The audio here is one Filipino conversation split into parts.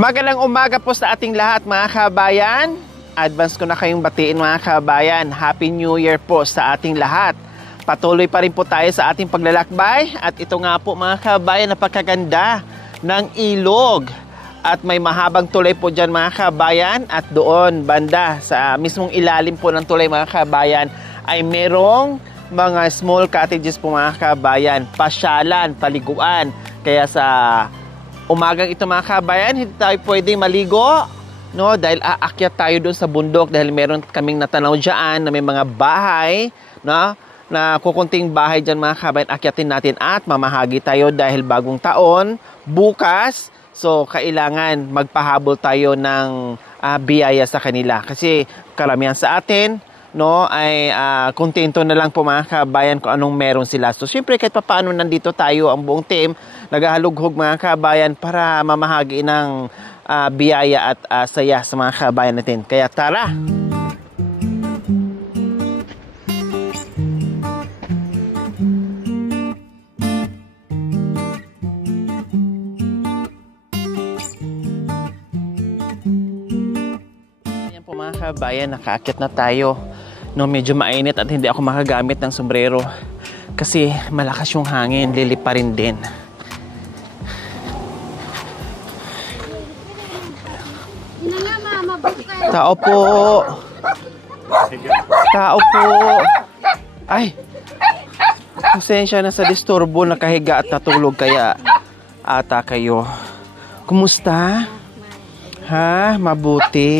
Magandang umaga po sa ating lahat mga kabayan. Advance ko na kayong batiin mga kabayan. Happy New Year po sa ating lahat. Patuloy pa rin po tayo sa ating paglalakbay. At ito nga po mga kabayan, napakaganda ng ilog. At may mahabang tulay po dyan mga kabayan. At doon banda sa mismong ilalim po ng tulay mga kabayan ay merong mga small cottages po mga kabayan. Pasyalan, paliguan. Kaya sa umagang ito mga kabayan, hindi tayo pwedeng maligo, no? Dahil aakyat tayo doon sa bundok dahil meron kaming natanaw dyan na may mga bahay, no? Na kukunting bahay dyan mga kabayan, akyatin natin at mamahagi tayo dahil bagong taon, bukas, so kailangan magpahabol tayo ng biyaya sa kanila. Kasi karamihan sa atin, no, ay kontento na lang po mga kabayan kung anong meron sila. So syempre kahit paano nandito tayo ang buong team, naghahalughog mga kabayan para mamahagi ng biyaya at saya sa mga kabayan natin. Kaya tara! Ayan po mga kabayan, nakaakyat na tayo. No, medyo mainit at hindi ako makagamit ng sombrero kasi malakas yung hangin, lilipa rin din. Tao po. Tao po. Ay, pasensya na sa disturbo, nakahiga at natulog kaya ata kayo. Kumusta? Ha? Mabuti.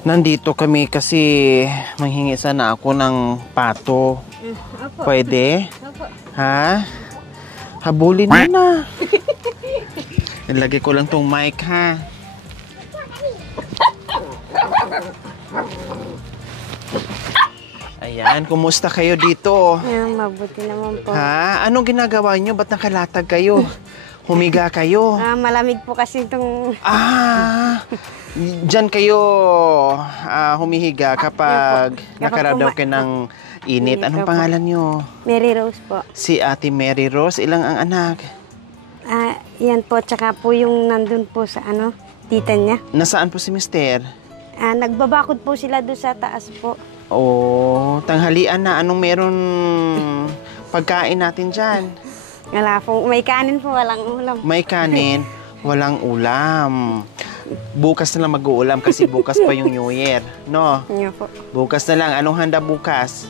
Nandito kami kasi manghingi sana ako ng pato. Pwede? Ha? Habulin mo na. Ilagay ko lang tong mic ha. Ayan, kumusta kayo dito? Mabuti naman po. Ha? Anong ginagawa nyo? Ba't nakalatag kayo? Humiga kayo? Malamig po kasi itong... Diyan kayo humihiga kapag nakaramdam kayo ng init. Anong pangalan nyo? Mary Rose po. Si Ate Mary Rose. Ilang ang anak? Yan po, tsaka po yung nandun po sa tita niya. Nasaan po si Mister? Nagbabakod po sila doon sa taas po. Oh, tanghalian na. Anong meron pagkain natin dyan? Wala po. May kanin po, walang ulam. May kanin, walang ulam. Bukas na lang mag-uulam kasi bukas pa yung New Year, no? Yan po. Bukas na lang. Anong handa bukas?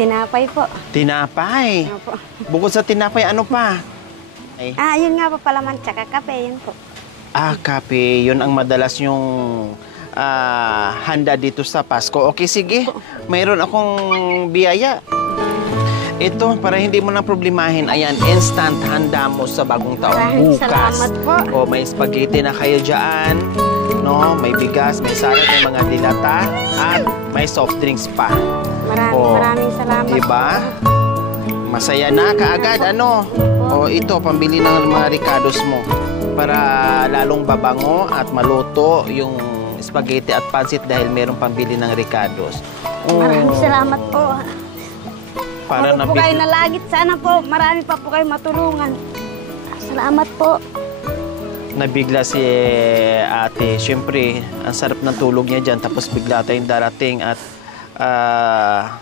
Tinapay po. Tinapay? Yan po. Bukod sa tinapay, ano pa? Yun nga po palaman, tsaka kape, yun po. Kape. Yun ang madalas yung handa dito sa Pasko. Okay, sige. Mayroon akong biyaya. Ito, para hindi mo na problemahin, ayan, instant handa mo sa bagong taon bukas. Salamat po. May spaghetti na kayo dyan, no? May bigas, may salad, may mga dilata, at may soft drinks pa. Maraming salamat. Diba? Masaya na kaagad, ano? Ito, pambili ng mga ricados mo para lalong babango at maluto yung spaghetti at pansit dahil mayroong pambili ng ricados. Maraming salamat po. Para po kayo nalagit. Sana po marami pa po kayo matulungan. Salamat po. Nabigla si ate. Siyempre, ang sarap ng tulog niya dyan. Tapos bigla tayong darating at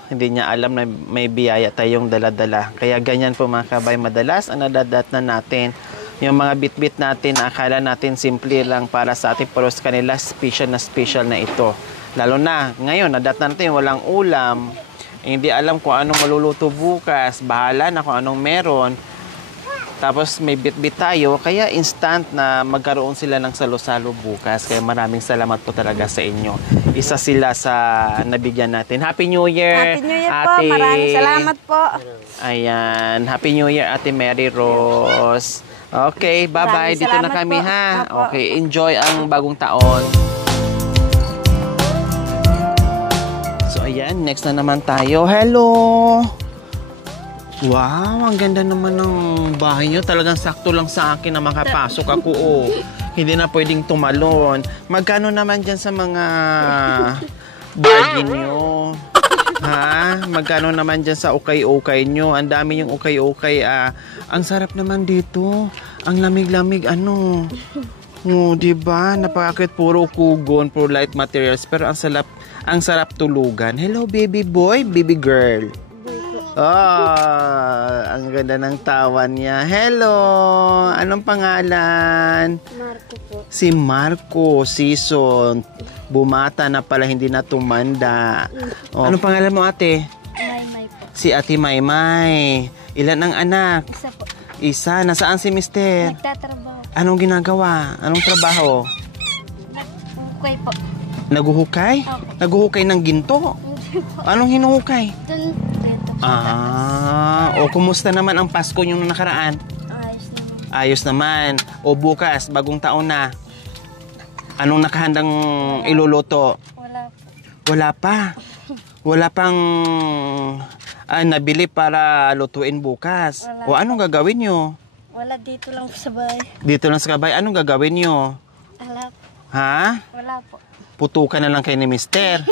hindi niya alam na may biyaya tayong dala-dala. Kaya ganyan po mga kabay. Madalas ang nadadat na natin. Yung mga bit-bit natin, akala natin simple lang para sa ating pero sa kanila special na ito. Lalo na ngayon, nadat natin walang ulam. Hindi alam kung anong maluluto bukas. Bahala na kung anong meron. Tapos may bit-bit tayo. Kaya instant na magkaroon sila ng salo-salo bukas. Kaya maraming salamat po talaga sa inyo. Isa sila sa nabigyan natin. Happy New Year! Happy New Year po! Maraming salamat po! Ayan. Happy New Year, Ate Mary Rose. Okay, bye-bye. Dito na kami, ha? Okay, enjoy ang bagong taon. Ayan, next na naman tayo. Hello! Wow, ang ganda naman ng bahay nyo. Talagang sakto lang sa akin na makapasok ako. Hindi na pwedeng tumalon. Magkano naman dyan sa mga bargain nyo? Ha? Magkano naman dyan sa ukay-ukay nyo? Ang dami yung ukay-ukay. Ang sarap naman dito. Ang lamig-lamig, ano? Oh, di ba? Napakakit, puro kugon, puro light materials, pero ang sarap tulugan. Hello, baby boy, baby girl. Ang ganda ng tawa niya. Hello, anong pangalan? Marco po. Si Marco, season. Bumata na pala, hindi na tumanda. Oh. Anong pangalan mo, ate? May po. Si Ate Maymay. Ilan ang anak? Isa po. Isa. Nasaan si mister? Nagtatrabaho. Anong ginagawa? Anong trabaho? Nagukay po. Naguhukay? Opo. Naguhukay ng ginto? Hindi po. Anong hinuhukay? Dito po. O kumusta naman ang Pasko yung nakaraan? Ayos naman. Ayos naman. O bukas, bagong taon na. Anong nakahandang iluluto? Wala po. Wala pa. Wala pang nabili para lutuin bukas. Wala. O anong gagawin nyo? Wala dito lang po sa bahay. Dito lang sa kabay, anong gagawin nyo? Wala po. Ha? Wala po. Putukan na lang kayo ni mister.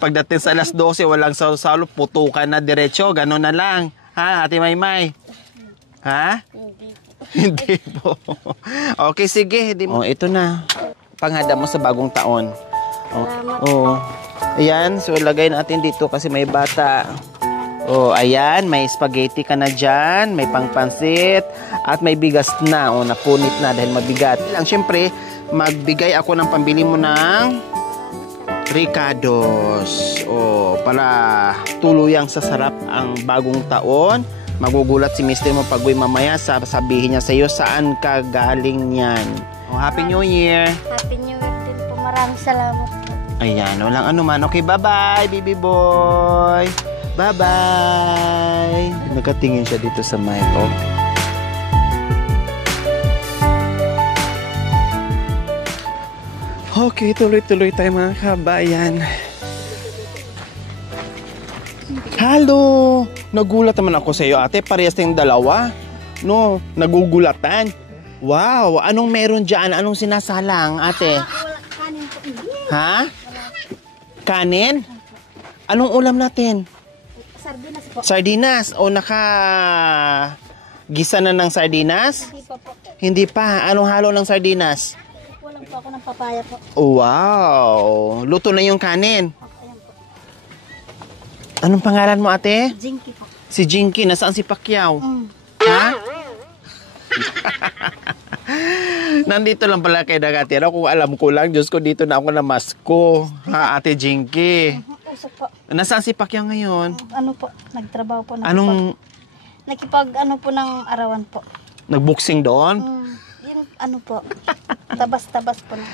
Pagdating sa alas 12, walang salo-salo, putukan na diretso, gano'n na lang. Ha, Ate Maymay? Ha? Hindi po. Hindi po. Okay, sige. Ito na. Panghanda mo sa bagong taon. Salamat. Ayan, so lagay natin dito kasi may bata. Ayan, may spaghetti ka na dyan, may pangpansit, at may bigas na. Napunit na dahil mabigat. Siyempre, magbigay ako ng pambili mo ng Ricados. Para tuluyang sasarap ang bagong taon. Magugulat si mister mo pag mamaya, sabihin niya sa iyo saan ka galing yan. Happy New Year! Happy New Year din po. Maraming salamat po. Ayan, walang anuman. Okay, bye-bye, baby boy! Bye-bye! Nakatingin siya dito sa mic, Okay, tuloy-tuloy tayo mga kabayan. Hello! Nagulat naman ako sa iyo, ate. Parehas tayong dalawa. No, nagugulatan. Wow! Anong meron dyan? Anong sinasalang, ate? Wala kanin po. Ha? Kanin? Anong ulam natin? Sardinas po. Sardinas. Gisa na ng sardinas? Hindi pa po. Hindi pa. Anong halo ng sardinas? Walang po ako ng papaya po. Wow! Luto na yung kanin. Ayan po. Anong pangalan mo, ate? Jinky po. Si Jinky. Nasaan si Pacquiao? Ha? Nandito lang pala kay Dagatira. Kung alam ko lang, Diyos ko, dito na ako namasko. Ha, ate Jinky? Usap po. Nasaan si Pacquiao ngayon? Ano po? Nagtrabaho po. Nakipag po ng arawan po. Nagboxing doon? Yung po. Tabas-tabas po na.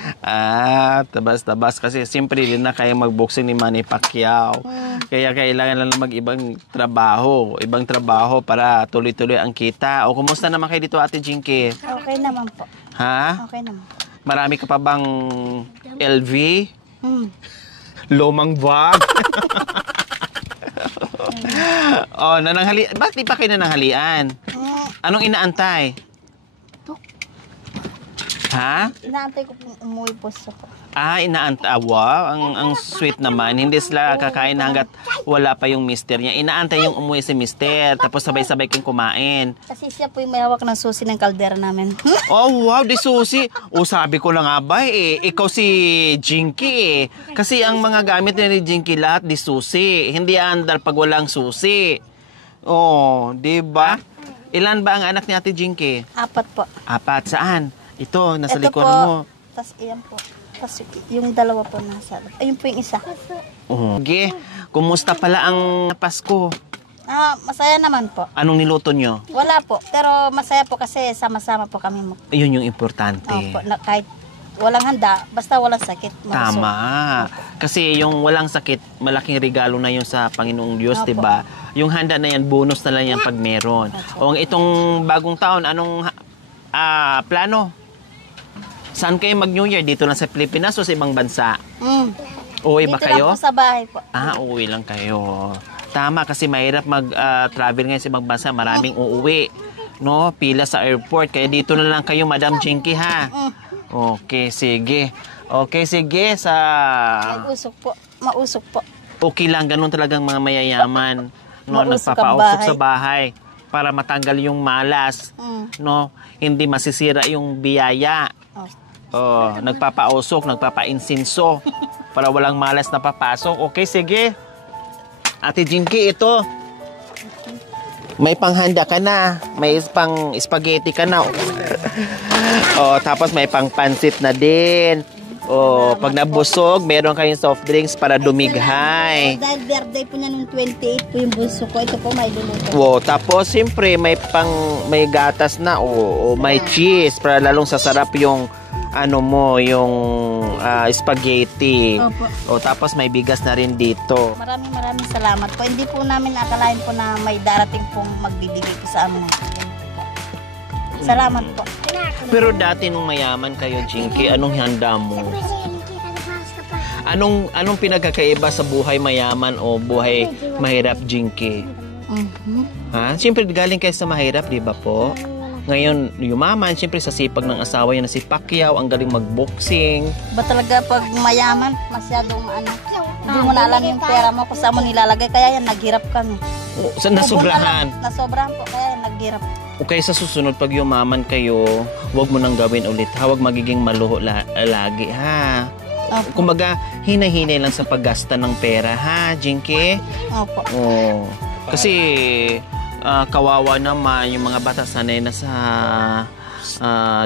Tabas-tabas. Kasi siyempre din na kayo magboxing ni Manny Pacquiao. Kaya kailangan lang mag-ibang trabaho. Ibang trabaho para tuloy-tuloy ang kita. Kumusta naman kayo dito, ate Jinky? Okay naman po. Ha? Okay naman. Marami ka pa bang LV? Lomang bag? Nananghali. Bakit di pa kayo nananghalian? Anong inaantay? Ha? Inaantay ko pong umuwi po sa po. Inaantay. Wow, ang sweet naman. Hindi sila kakain hanggat wala pa yung mister niya. Inaantay yung umuwi si mister. Tapos sabay-sabay kayong kumain. Kasi siya po yung may hawak ng susi ng kaldera namin. Wow, di susi. Sabi ko lang nga ba ikaw si Jinky Kasi ang mga gamit ni Jinky lahat di susi. Hindi andal pag walang susi. Di ba? Ilan ba ang anak ni ate Jinky? 4 po. 4. Saan? Ito, nasa Ito likuran po. mo. Tapos iyan po. Tapos yung 2 po nasa. Ayun po yung isa. Okay. Kumusta pala ang Pasko? Masaya naman po. Anong niluto nyo? Wala po. Pero masaya po kasi sama-sama po kami. Yun yung importante. Opo, kahit walang handa, basta walang sakit. Tama. Kasi yung walang sakit, malaking regalo na yun sa Panginoong Diyos, Opo. diba? Yung handa na yan, bonus na lang yan pag meron. Itong bagong taon, anong plano? Saan kayo mag-New Year? Dito lang sa Pilipinas o sa ibang bansa? Uwi ba kayo? Dito lang po sa bahay po. Uwi lang kayo. Tama, kasi mahirap mag-travel ngayon sa ibang bansa. Maraming uuwi. No? Pila sa airport. Kaya dito na lang kayo, Madam Jinky, ha? Okay, sige. Okay, sige. Mausok po. Mausok po. Okay lang, ganun talagang mga mayayaman. No, Mausok ang nagpapausok bahay. sa bahay. para matanggal yung malas, no? Hindi masisira yung biyaya. Nagpapausok, nagpapainsinso para walang malas na papasok. Okay, sige. Ate Jinky, ito. May panghanda ka na. May pang spaghetti ka na. Tapos may pang pansit na din. Pag nabusog, meron kayong soft drinks para dumighay. Dahil birthday po niya nung 28 po yung bunso ko. Ito po may luluto. Tapos siyempre may gatas na may cheese para lalong sasarap yung yung spaghetti. Tapos may bigas na rin dito. Maraming salamat po. Hindi po namin akalain po na may darating pong magbibigay po sa amin. Salamat po. Pero dati nung mayaman kayo, Jinky, anong handa mo? Anong pinagkakaiba sa buhay mayaman o buhay mahirap, Jinky? Siyempre galing kayo sa mahirap, di ba po? Ngayon, yumaman, siyempre sa sipag ng asawa niya na si Pacquiao, ang galing mag-boxing. Ba talaga pag mayaman, masyadong hindi mo na alam yung pera mo kung saan mo nilalagay, kaya yan, naghirap kami. Nasobrahan? Nasobrahan po, kaya yan, naghirap. Okay, sa susunod, pag yumaman kayo, huwag mo nang gawin ulit, ha? Huwag magiging maluho lagi, ha? Kumbaga, hinay-hinay lang sa paggasta ng pera, ha, Jinky? Opo. Kasi, kawawa naman yung mga bata sanay na sa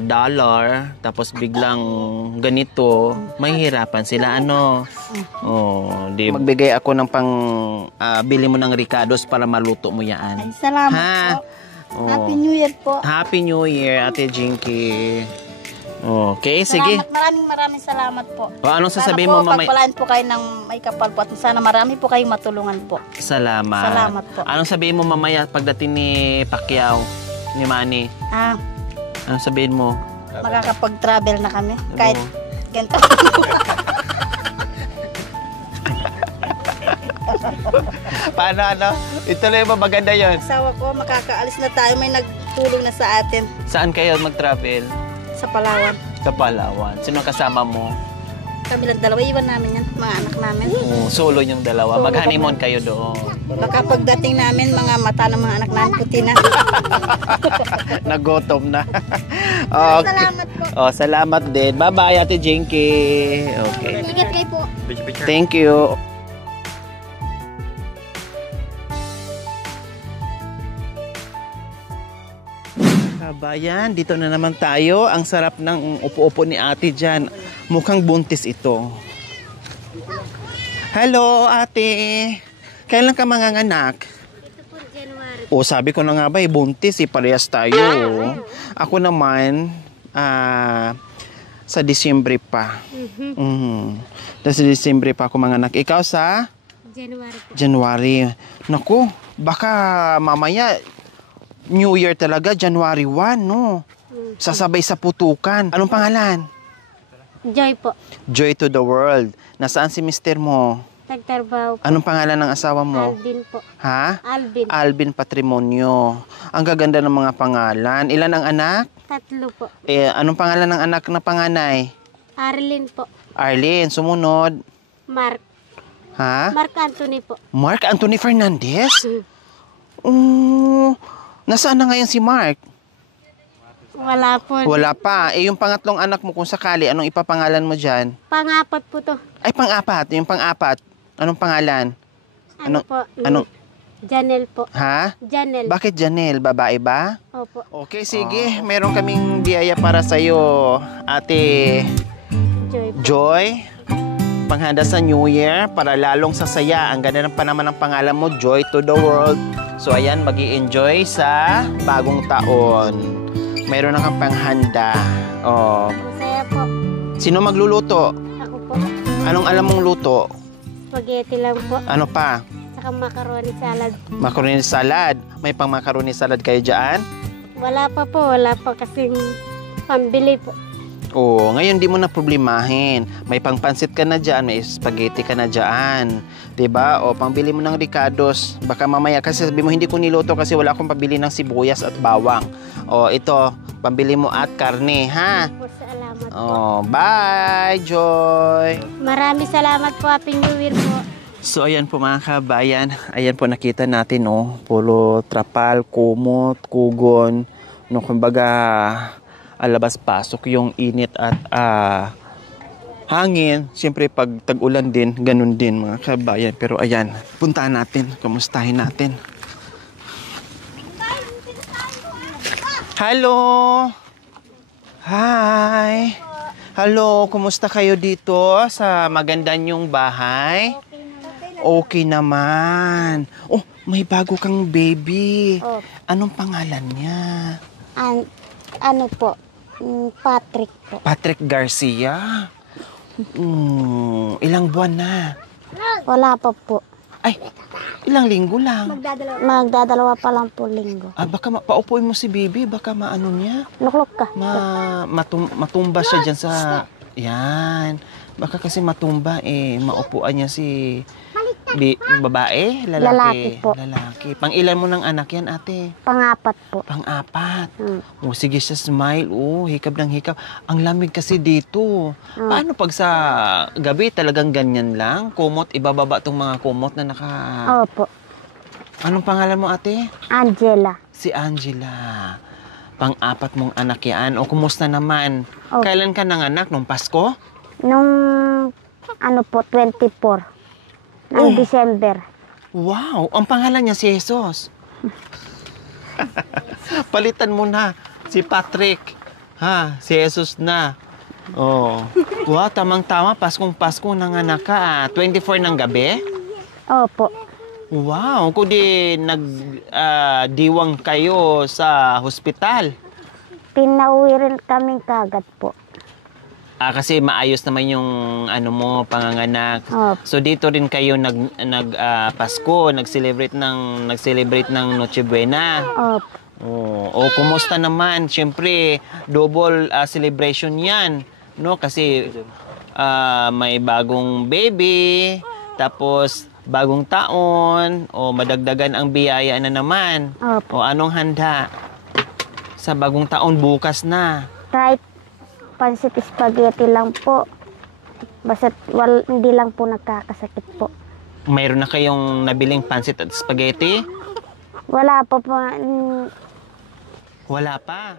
dollar, tapos biglang ganito, mahihirapan sila, Magbigay ako ng bili mo ng Ricardos para maluto mo yan. Ay, salamat po. Happy New Year po. Happy New Year, Ate Jinky. Okay, sige. Maraming salamat po. Anong sasabihin mo, mamaya? Pagpalaan po kayo ng may kapal po at sana marami po kayong matulungan po. Salamat po. Anong sabihin mo mamaya pagdating ni Pacquiao, ni Manny? Anong sabihin mo? Makakapag-travel na kami. Kahit ganito. Paano, Ituloy mo, maganda yun. Asawa ko, makakaalis na tayo. May nagtulong na sa atin. Saan kayo mag-travel? Sa Palawan. Sa Palawan. Sino kasama mo? Kami lang dalawa. Iwan namin yan, mga anak namin. Solo yung dalawa. Mag-honeymoon kayo doon. Baka pagdating namin, mga mata ng mga anak namin puti na. Nagutom na. Okay. Salamat po. Salamat din. Bye-bye, Ate Jinky. Okay. Ingat kayo po. Thank you. Kabayan, dito na naman tayo. Ang sarap ng upo-upo ni ate dyan. Mukhang buntis ito. Hello, ate. Kailan ka manganganak? Ito po, January. Sabi ko na nga ba, buntis, parehas tayo. Ako naman, sa Disyembre pa. Sa Disyembre pa ako manganak. Ikaw sa? January. Naku, baka mamaya New Year talaga, January 1, no? Sasabay sa putukan. Anong pangalan? Joy po. Joy to the world. Nasaan si mister mo? Nagtrabaho po. Anong pangalan ng asawa mo? Alvin po. Ha? Alvin. Alvin Patrimonio. Ang gaganda ng mga pangalan. Ilan ang anak? 3 po. Anong pangalan ng anak na panganay? Arlene po. Arlene. Sumunod? Mark. Ha? Mark Anthony po. Mark Anthony Fernandez? Nasaan na ngayon si Mark? Wala po. Wala pa. Yung pangatlong anak mo kung sakali, anong ipapangalan mo dyan? Pang-apat po to. Ay, pang-apat. Yung pang-apat. Anong pangalan? Ano po? Anong? Janelle po. Ha? Janelle. Bakit Janelle? Babae ba? Opo. Okay, sige. Meron kaming biyaya para sa'yo, Ate Joy po. Joy. Panghanda sa New Year para lalong sasaya. Ang ganda ng panaman ng pangalan mo, Joy to the World. So, ayan, mag-i-enjoy sa bagong taon. Mayroon na kang panghanda. Masaya po. Sino magluluto? Ako po. Anong alam mong luto? Spaghetti lang po. Ano pa? Saka macaroni salad. Macaroni salad. May pang macaroni salad kayo dyan? Wala pa po. Wala pa kasing pambili po. Ngayon di mo na problemahin. May pangpansit ka na dyan, may spaghetti ka na dyan. Diba? Pangbili mo ng Ricardos. Baka mamaya kasi sabi mo hindi ko niluto kasi wala akong pabili ng sibuyas at bawang. Ito, pambili mo at karne, ha? Salamat po. Bye, Joy! Maraming salamat po. Happy New Year po. So ayan po mga kabayan, ayan po nakita natin puro trapal, kumot, kugon, kumbaga alabas pasok yung init at hangin. Siyempre pag tag-ulan din, ganun din mga kabayan. Pero ayan, puntahan natin, kumustahin natin. Hello! Hi! Hello, kumusta kayo dito sa maganda niyong bahay? Okay naman. Oh, may bago kang baby. Oh. Anong pangalan niya? Ano po? Patrick po. Patrick Garcia. Ilang buwan na? Wala pa po. Ay, ilang linggo lang. Magdadalawa pa lang po linggo. Baka paupuin mo si baby, baka maano niya. Luklok ka. Matumba siya dyan sa... Yan. Baka kasi matumba maupuan niya si... babae? Lalaki po. Lalaki. Pang-ilan mo ng anak yan, ate? Pang-apat po. Pang-apat. Sige siya, smile. Hikab ng hikab. Ang lamig kasi dito. Paano pag sa gabi talagang ganyan lang? Kumot, ibababa tong mga kumot na naka... Opo. Anong pangalan mo, ate? Angela. Si Angela. Pang-apat mong anak yan. Kumusta naman? Opo. Kailan ka nanganak? Nung Pasko? Nung 24. Ng December. Wow! Ang pangalan niya si Jesus. Palitan mo na si Patrick. Si Jesus na. Wow, tamang-tama. Paskong-Pasko nanganak ka. 24 ng gabi? Opo. Wow! Kundi diwang kayo sa hospital. Pinauwi rin kaming kagad po. Kasi maayos naman yung panganganak. So dito rin kayo Pasko, nag-celebrate ng Noche Buena. Kumusta naman? Siyempre, double celebration 'yan, no? Kasi may bagong baby, tapos bagong taon, madagdagan ang biyaya na naman. Anong handa sa bagong taon bukas na? Kahit pansit spaghetti lang po. Basta hindi lang po nagkakasakit po. Mayroon na kayong nabiling pansit at spaghetti? Wala pa po. Wala pa.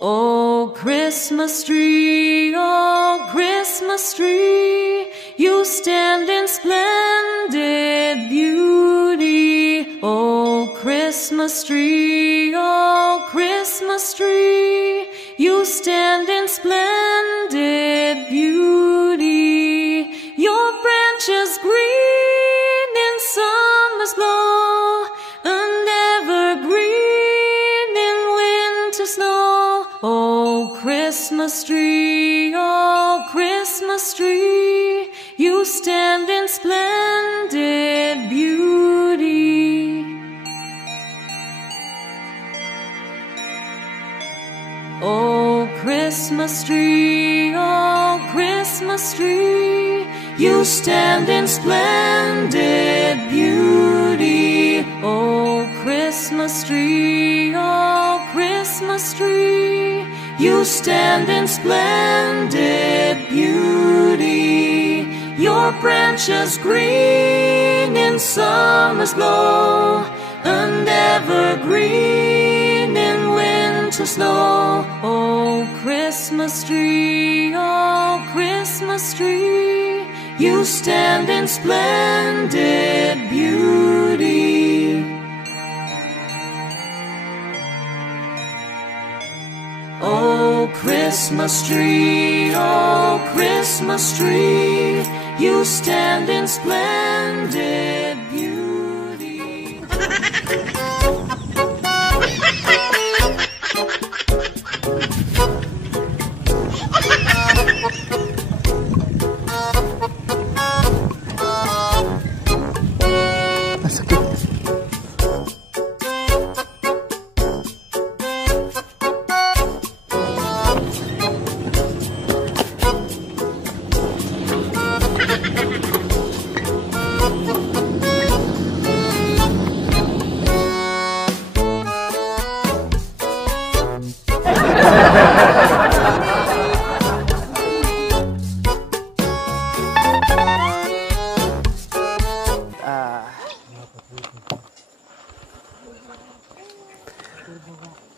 Oh, Christmas tree, you stand in splendid beauty. Oh, Christmas tree, you stand in splendid beauty. Your branches green in summer's glow, and evergreen in winter snow. Oh, Christmas tree, you stand in splendid beauty. Oh, Christmas tree, you stand in splendid beauty. Oh, Christmas tree, you stand in splendid beauty. Your branches green in summer's glow, and evergreen in winter snow. Oh, Christmas tree, you stand in splendid beauty. Oh, Christmas tree, you stand in splendid beauty.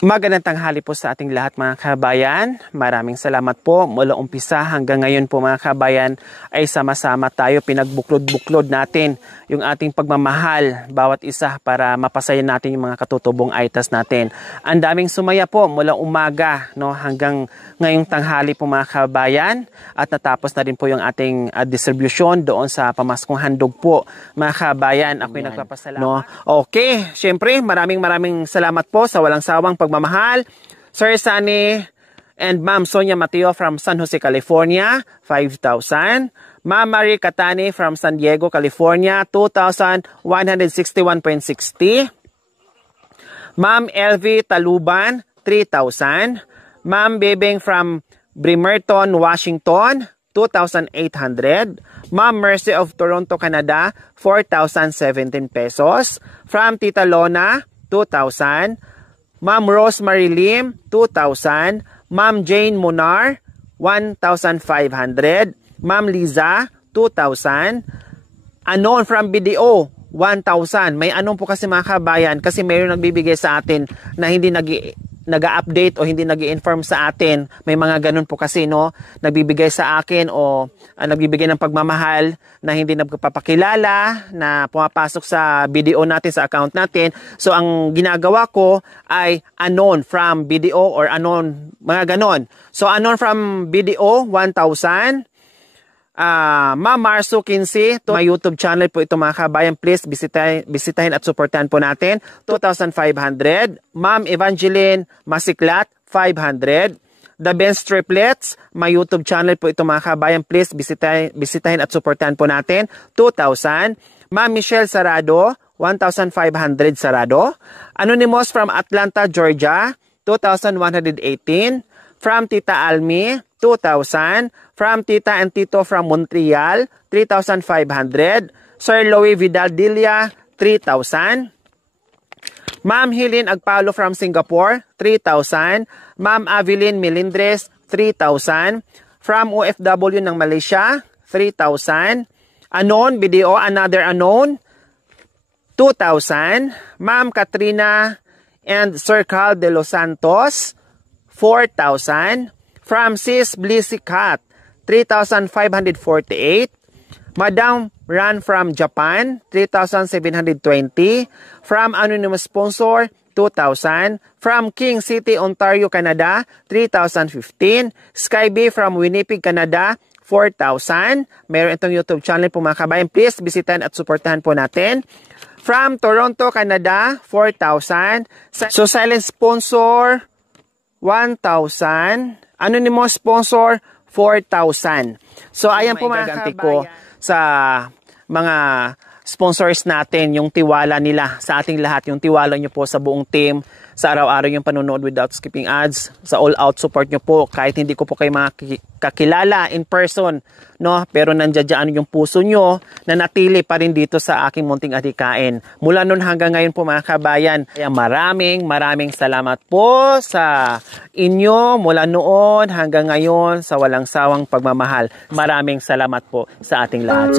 Magandang tanghali po sa ating lahat mga kabayan. Maraming salamat po. Mula umpisa hanggang ngayon po mga kabayan ay sama-sama tayo pinagbuklod-buklod natin yung ating pagmamahal bawat isa para mapasaya natin yung mga katutubong aitas natin. Ang daming sumaya po mula umaga hanggang ngayong tanghali po mga kabayan, at natapos na rin po yung ating distribution doon sa pamaskong handog po mga kabayan. Ako'y nagpapasalamat. Okay, syempre maraming salamat po sa walang sawang pagmamahal. Sir Sunny and Ma'am Sonia Mateo from San Jose, California, 5,000. Ma'am Marie Catani from San Diego, California, 2,161.60. Ma'am LV Taluban, 3,000. Ma'am Bebeng from Bremerton, Washington, 2,800. Ma'am Mercy of Toronto, Canada, 4,017 pesos. From Tita Lona, 2,000. Ma'am Rosemary Lim, 2,000. Ma'am Jane Munar, 1,500. Ma'am Liza, 2,000. Anon from BDO, 1,000. May anon po kasi mga kabayan, kasi mayroon nagbibigay sa atin na hindi nag-update o hindi nag-inform sa atin. May mga ganun po kasi nagbibigay sa akin o nagbibigay ng pagmamahal na hindi nagpapakilala, na pumapasok sa BDO natin, sa account natin. So ang ginagawa ko ay anon from BDO or anon, mga ganon. So anon from BDO, 1,000. Ma'am Marso 15, to my YouTube channel po ito mga kabayan. Please bisitahin at supportahan po natin. 2,500. Ma'am Evangeline Masiklat, 500. The Benz Triplets, my YouTube channel po ito mga kabayan. Please bisitahin at supportahan po natin. 2,000. Ma'am Michelle Sarado, 1,500 Sarado. Anonymous from Atlanta, Georgia, 2,118. From Tita Almi, 2,000. From Tita and Tito from Montreal, 3,500. Sir Louis Vidal Dilia, 3,000. Ma'am Helene Agpalo from Singapore, 3,000. Ma'am Avelyn Melindres, 3,000. From OFW ng Malaysia, 3,000. Anon, BDO, another anon, 2,000. Ma'am Katrina and Sir Carl de Los Santos, 4,000. From Sis Blissy Cat, 3,548. Madam Ran from Japan, 3,720. From Anonymous Sponsor, 2,000. From King City, Ontario, Canada, 3,015. Sky B from Winnipeg, Canada, 4,000. Meron itong YouTube channel po mga kabayan. Please bisitahin at supportahan po natin. From Toronto, Canada, 4,000. So silent sponsor, 1,000. Anonymous sponsor, 4,000. So ayan po mga kabayan ko sa mga sponsors natin, yung tiwala nila sa ating lahat, yung tiwala nyo po sa buong team, sa araw-araw yung panonood without skipping ads, sa all-out support nyo po, kahit hindi ko po kayo mga kakilala in person, no? Pero nandiyan yung puso nyo na natili pa rin dito sa aking munting adhikain. Mula noon hanggang ngayon po mga kabayan, kaya maraming salamat po sa inyo mula noon hanggang ngayon sa walang sawang pagmamahal. Maraming salamat po sa ating lahat.